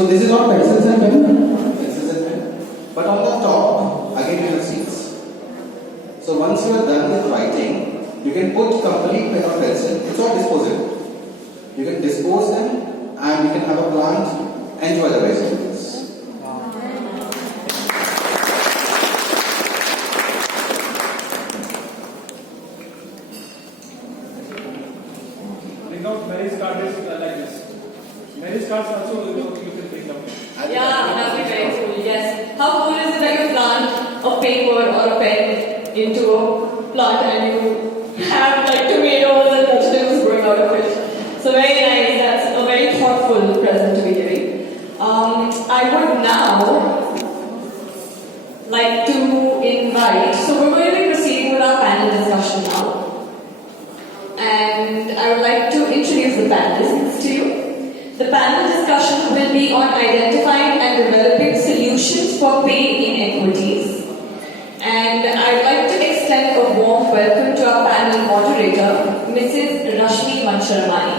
So this is not pencils and pen, but on the top again you have seats. So once you are done with writing, you can put complete pen or pencil. It's all disposable. You can dispose them and you can have a plant. Enjoy the vegetables. Bring out Mary's card is like this. Mary's cards also you can bring out. Yeah, that'd be very cool. Yes. How cool is it that you plant a paper or a pen into a plant and you have like tomatoes and vegetables growing out of it? So very nice. That's a very thoughtful present to be giving. I would now like to invite. So we're going to be proceeding with our panel discussion now, and I would like to introduce the panelists to you. The panel discussion will be on identifying and developing solutions for pay inequities. And I'd like to extend a warm welcome to our panel moderator, Mrs. Rashmi Mancharamani.